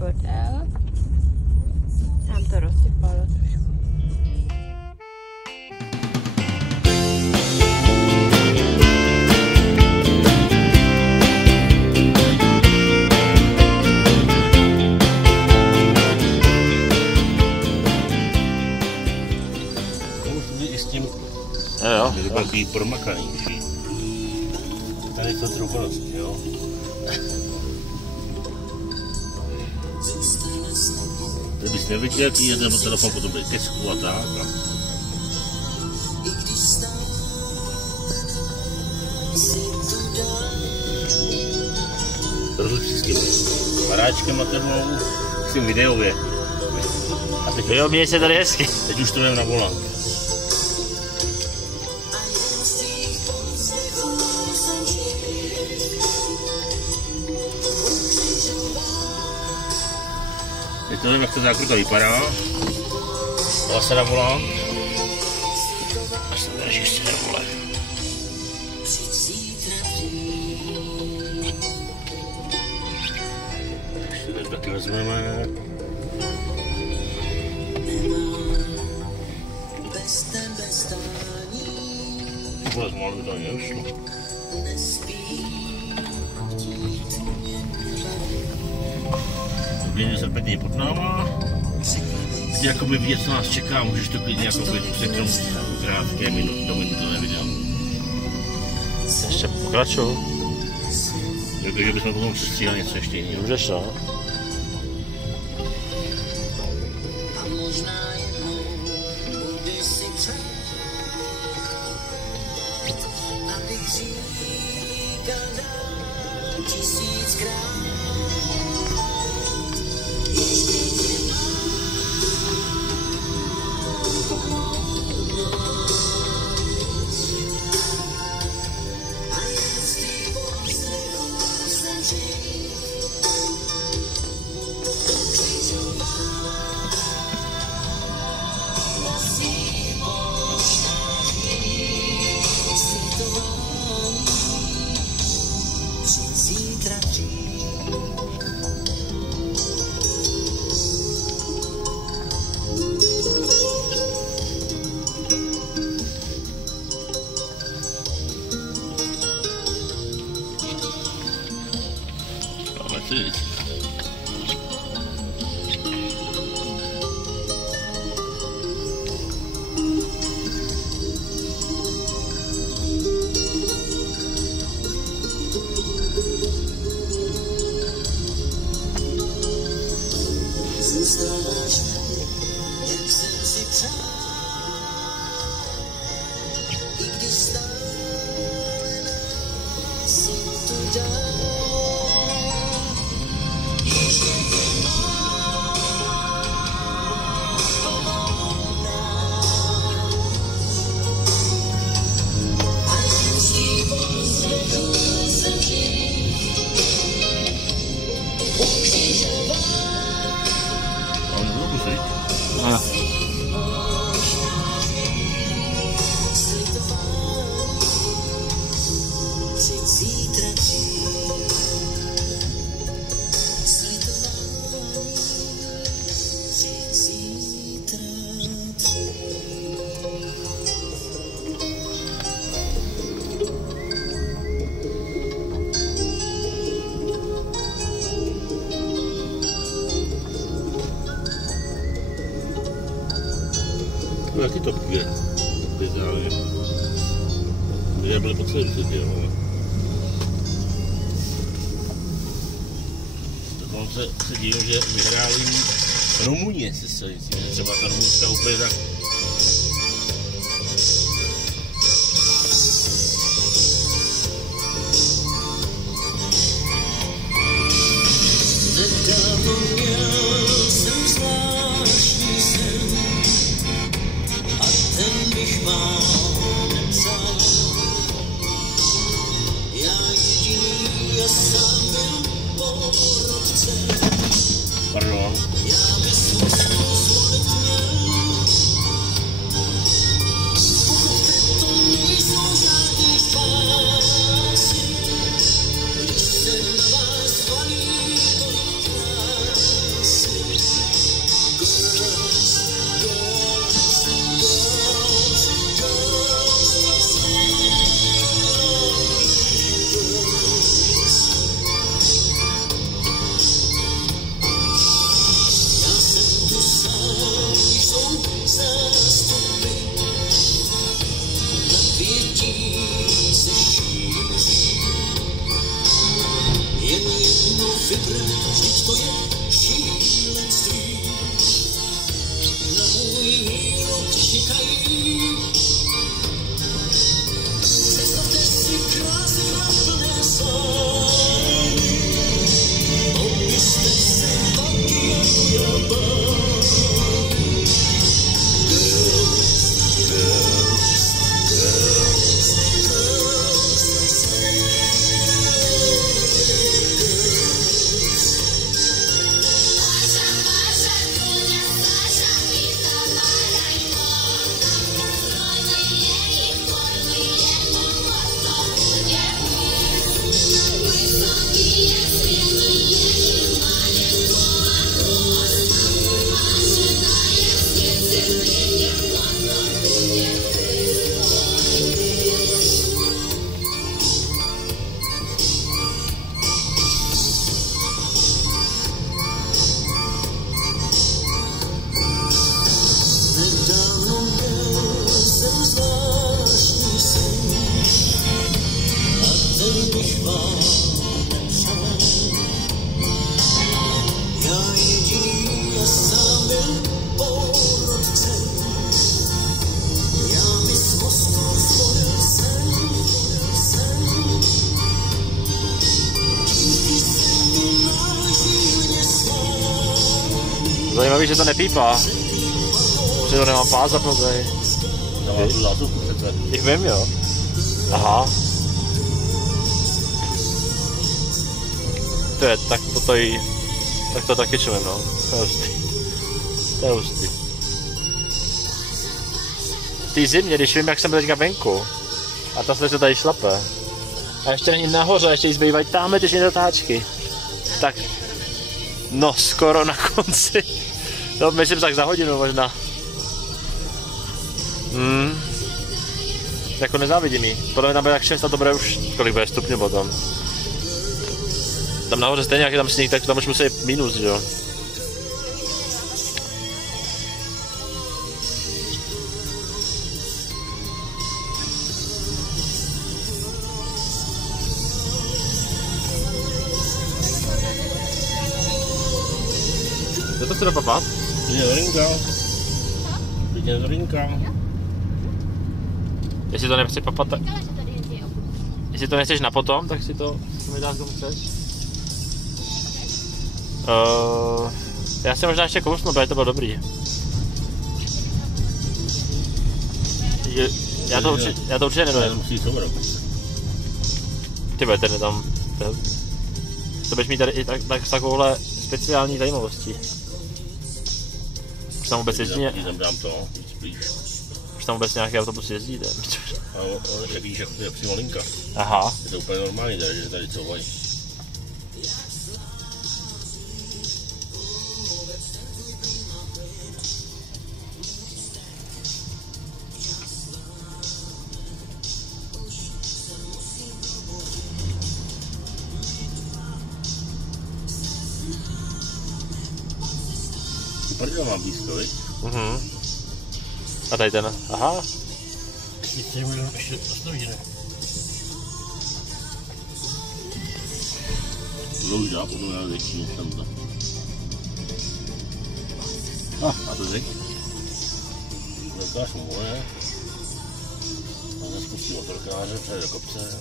bordel. Nám to rozsypalo trošku. Jo, to byl takový promakaný, tady to drobnost, jo. Kdybys neviděl, jaký je, nebo telefon potom bude kesku a tak. Rozličí s tím baráčkem a tebou, s tím videově. A teď jo, měj se tady hezky. Teď už to jdem na volant. Teď to nevím, jak ta zákruta vypadá. Dala se na volant. Až se drží ještě na vole. Ještě teď taky vezmeme. Vůbec málo by to ani neušlo. Klidně serpentní pod náma. Jakoby vidět, co nás čeká, můžeš to klidně jakoby useknout krátké minuty, do minuty to neviděl. Ještě pokračuju. Že bychom potom přestříhali něco ještě jiného. Můžeš, no. Jaký to je? Bizárně. Lidé byli po celém světě, ale... Dokonce se dívím, že vyhráli Rumunie se silnicí. Třeba ta rumunská úplně tak... Pardon. Zajímavý, že to nepípá. Že to nemám pás zapnutý. Dává tu zásuvku přece. Ich vím, jo. Aha. To je, tak to taky čumím, no. To je hustý. To je hustý. V té zimě, když vím, jak jsem teďka venku, a ta se tady šlape, a ještě není nahoře, ještě jí zbývají tamhle ty dotáčky, tak, no skoro na konci, no myslím tak za hodinu možná. Jako nezávidím jí, podle mě tam bude tak 6 a to bude už, kolik bude stupňů potom. Tam nahoře stejně, jak je tam sníh, tak tam už musí minus, jo. Co to chce dopapat? Je Zorinka. Vidíte Zorinka. Jestli to nechci papat, tak... Jestli to nechceš na potom, tak si to mi dáš, komu chceš. Já si možná ještě kousnu, protože to bylo dobrý. Já to určitě nedojem. Ty bude, ten je tam... To budeš mít tady i tak s takovouhle speciální zajímavostí. Už tam vůbec jezdí... Už tam vůbec nějaký autobus jezdí, ten. Ale víš, jak to je přímo linka. Aha. Je to úplně normální, že tady couvají. Prdel mám blízko, viď? A tady ten, aha. Ještě zastaví, ne? Louža, potom já větší než tam to. A to řek. Zakáž mu moje. A nespustí motorkáře, přejde do kopce.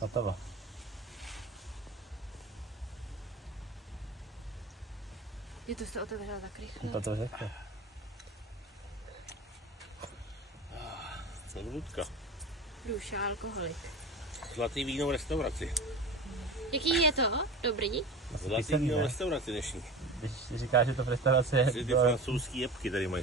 Hotovo. Je to se otevřela tak rychle. To řekl. Dobrůdka. Duša, alkoholik. Zlatý víno v restauraci. Jaký je to? Dobrý? Zlatý víno v restauraci dnešní. Když říkáš, že to v restauraci je... Ty francouzský jebky tady mají.